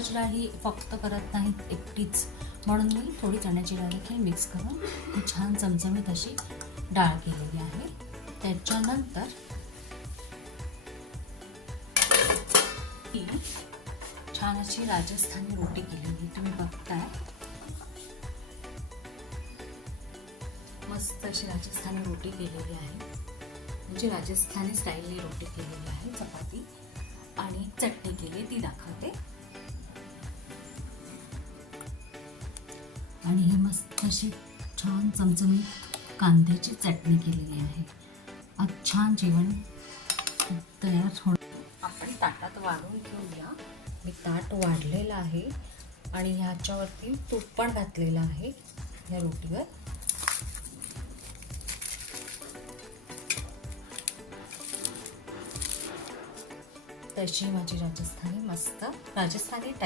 उडदाची डाळ ही फक्त करत नाही एकटीच, म्हणून मी थोडी चण्याची डाळ देखील मिक्स करून ही छान चमचमीत अशी डाळ केलेली आहे. त्याच्यानंतर ही छान अशी राजस्थानी रोटी केलेली तुम्ही बघताय. मस्त अशी राजस्थानी रोटी केलेली आहे, म्हणजे राजस्थानी स्टाईलने रोटी केलेली आहे. चपाती आणि चटणी केली ती दाखवते. आणि ही मस्त अशी छान चमचमीत कांद्याची चटणी केलेली आहे. आज छान जेवण तयार होणार. आपण ताटात वाढून घेऊया. मी ताट वाढलेलं आहे आणि ह्याच्यावरती तूप पण घातलेलं आहे या रोटीवर. तशी माझी राजस्थानी मस्त राजस्थानी टाईप